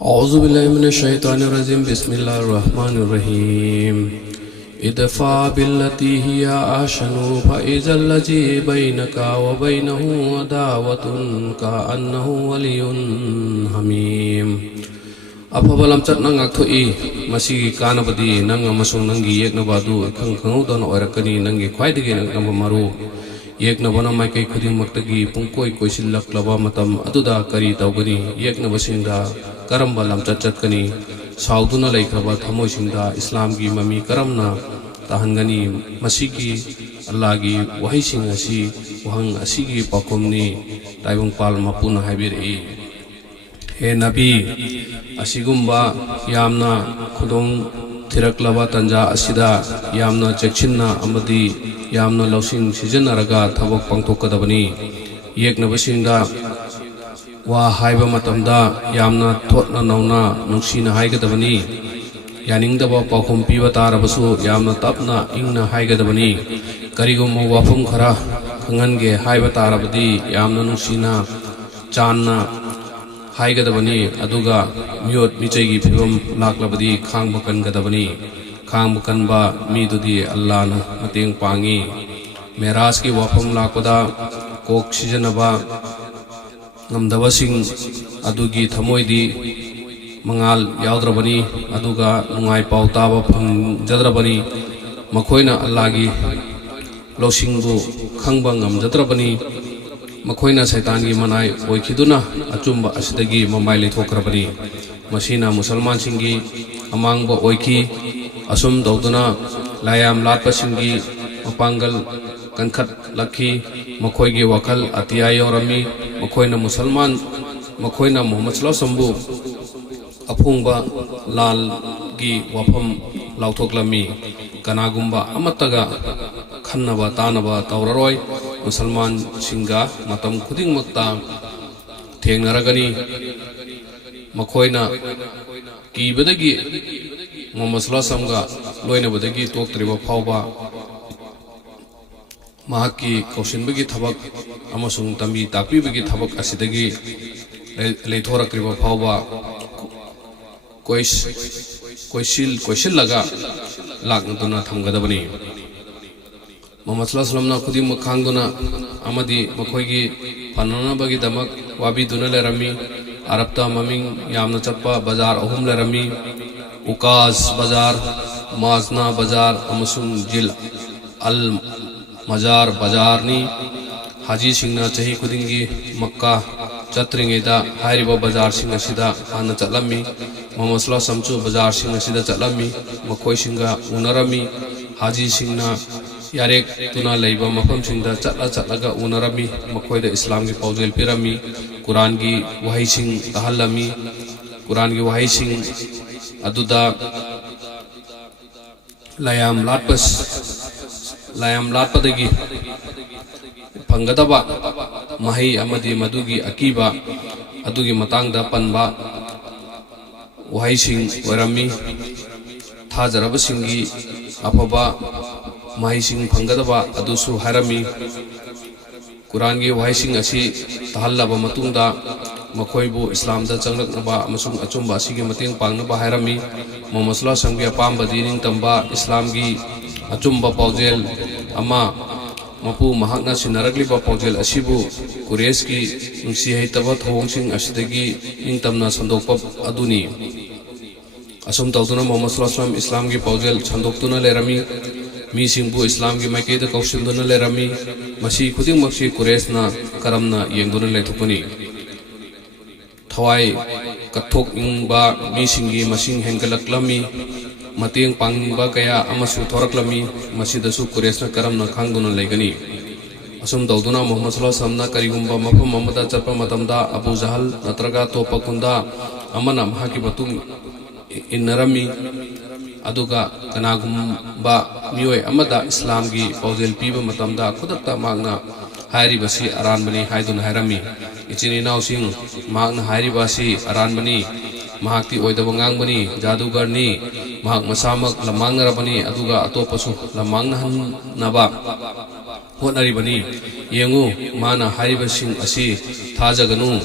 أعوذ بالله من الشيطان الرجيم بسم الله الرحمن الرحيم ادفع بالتي هي أحسن فإذا الذي بينك وبينه عداوة كأنه ولي حميم أفضل لمچت نang akthoi masi kanabadi nang amasung nangi yeknabadu khangkhangudon oirakani nangi khwaidagi nangba maru yeknabana maikai khudingmaktagi pungkoi koisillaklaba matam aduda kari tawgani yeknabasingda karamba lamchat chatkani sauduna laikraba thamoisingda islamgi mami karamna tahangani masigi allahgi wahising asi wahang asigi pakomni taibung pal mapuna haibiri he nabi asigumba yamna khudong thiraklaba tanja asida yamna chekchinna amadi yamna lausing sijanaraga thabok pangthokadabani yeknabasingda wa haiba matamda yamna thotna nauna nungsina haigadabani yaningdaba pakhum piba tarabasu yamna tapna ingna haigadabani karigumma wafum khara khangange haiba tarabadi yamna nungsina channa haigadabani aduga miyot michaigi phibam laklabadi khangba kangadabani khangba kanba midudi allah na mateng pangi meras ki wafum lakpada kok sijanaba ngamdabasing adugi thamoidi mangal yaudrabani aduga nungai pau taba phangjadrabani makhoina allahgi losingbu khangba ngamjadrabani makhoina saitangi manai oikhiduna achumba asidagi mamai lethokrabani masina musalman singi amangba oikhi asum dauduna layam latpasingi mapangal kankhat lakhi makhoigi wakal atiya yorami makhoina musalman makhoina Muhammad sallallahu apungba lal gi wafam lautoklami kanagumba amataga khannaba tanaba tauraroi musalman singa matam khuding makta thengnaragani makhoina kibadagi Muhammad sallallahu ga loinabadagi toktriba phawba mahaki kausinbagi thabak amasung tambi takpibagi thabak asidagi leithorakriba phawba koisil laga laknatuna thamgadabani Muhammad sallallahu na khuding makhangduna amadi makhoigi phananabagi damak wabiduna lerami arabta maming yamna chatpa bazar ahum lerami ukaz bazar mazna bazar amasung jil al Majar Bajarni Haji Singna Chahi Kudingi Makka Chatringeda Hairiba Bajar Singa Sida Hana Chalami Muhammad Sallallahu Samchu Bajar Singa Sida Chalami Makhoi Singa Unarami Haji Singna Yarek Tuna Leiba Mafam Singda Chatlaga Unarami Makhoi da Islam ki Paujel Pirami Quran ki Wahai Sing Tahalami Quran ki Wahai Sing Aduda Layam latpadagi phangadaba mahi amadi madugi akiba adugi matangda panba wahaising warami thajarabasingi afaba mahising phangadaba adusu harami Quran gi wahaising asi tahallaba matungda makhoibu Islam da changlaknaba amasung achumba asigi mateng pangnaba harami Muhammad sallallahu alaihi wasallam gi apamba dining tamba Islam gi achumba paujel ama mapu mahakna sinaragliba paujel asibu Quraysh ki nungsi haitaba thawngsing asidagi ingtamna sandokpa aduni asum tawduna Muhammad sallallahu alaihi wasallam Islam gi paujel sandoktuna lerami mi singbu Islam gi maikeda kausinduna lerami masi khuding maksi Quraysh na karamna yengduna lethupani thawai kathok ingba mi singi masing hengkalaklami mateng pangba kaya amasu thoraklami masidasu Qurayshna karamna khangduna leigani asum dauduna Muhammad sallallahu alaihi wasallam karigumba mafam mamada chapa matamda Abu Jahal natraga topakunda amana mahaki batung innarami aduga kanagumba mioi amada Islam gi paujel piba matamda khudakta magna hairibasi aranbani haiduna hairami ichini nausing magna hairibasi aranbani mahakti oidaba ngangbani jadugarni mahak masamak lamangnarabani aduga atopasu lamangnahanaba hotnaribani yengu mana hairibasing asi thajaganu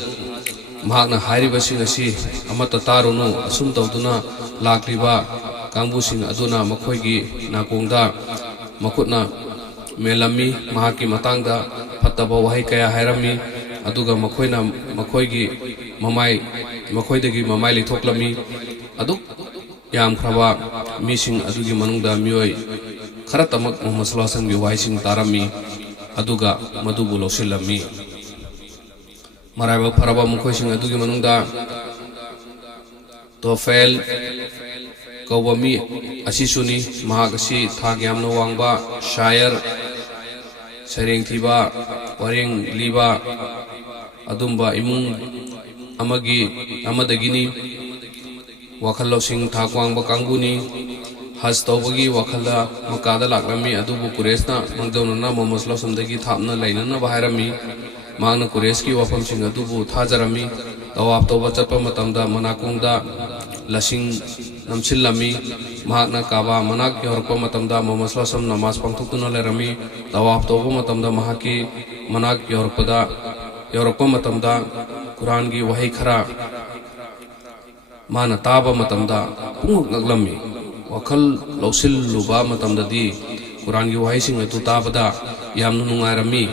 mahakna hairibasing asi amata tarunu asum tawduna lakliba kangbusin aduna makhoigi nakongda makutna melami mahaki matangda fataba wahai kaya hairami aduga makhoina makhoigi makhoidagi mamai lithoklami aduk yam khraba mising adugi manungda mioi kharatamak Muhammad sallallahu alaihi wasallam gi waising tarami aduga madubu losilami maraiba pharaba mukhoising adugi manungda tofel kawami asisuni mahakasi thak yamna wangba shair sereng thiba wareng liba adumba imung amadagini wakhal losing thak wangba kanguni haj tawbagi wakhalla makada lakrami adubu kuresna mangdawna Muhammad sallallahu alaihi wasallam dagi thapna lainana bahairami magna kureski wafam sing adubu thajarami tawab tawba chatpa matamda manakongda lasing namsillami mahakna kaba manak yorpa matamda Muhammad sallallahu alaihi wasallam namaz pangthukuna lerami tawab tawba matamda mahaki manak yorpa matamda Quran gi wahi khara mana taba matamda punguk naglami wakhal lausil luba matamda di Quran gi wahi sing atu tabada yamnu nungairami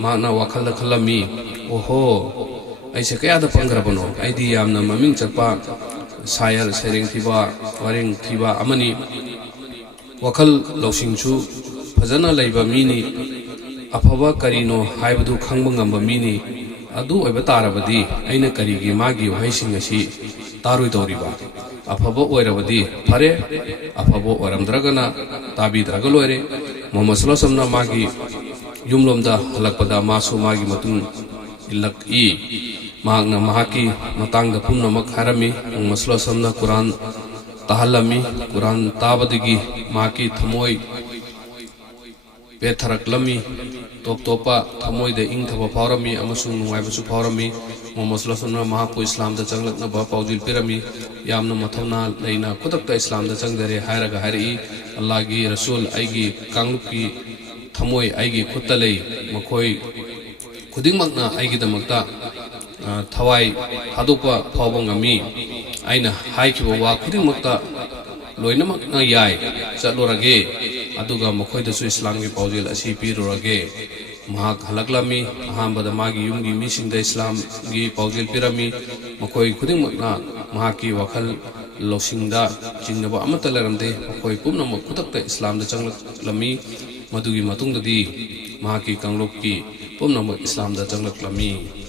mahakna wakhal da khalami oho aise kaya da pangrabano aidi yamna maming chatpa sayar sereng thiba wareng thiba amani wakhal lausingchu fajana leiba mini afaba karino haibadu khangba ngamba mini adu oiba tarabadi aina karigi magi wahising asi tarui toriba afaba oirabadi phare afaba oramdragana tabidraga loire Muhammad sallallahu alaihi wasallam magi yumlomda halakpada masu magi matun ilak i mahakna mahaki matangda pumnamak harami Muhammad sallallahu alaihi wasallam Quran tahalami Quran tabadigi mahaki thamoi pethaраklami top topa thamoi de ing thaba phawrami amasung nungai basu phawrami Muhammad sallallahu alaihi wasallam mahapu Islam da changlakna ba paujil pirami yamna mathawna leina kudakta Islam da changdare hairaga hairi Allah gi Rasul aigi kangluki thamoi aigi khutta lei makhoi khudingmakna aigi damakta thawai thadukpa phawbangami aina haikiba wa khudingmakta loinamakna yai chatlorage aduga makhoidasu Islam gi paujil asi pirurage mahak halaklami ahambada magi yumgi misingda Islam gi paujil pirami makhoi khudingmakna mahaki wakhal losingda jingnaba amata laramde makhoi pumnamak khutakta Islam da changlaklami madugi matungdadi mahaki kanglokki pumnamak Islam da changlaklami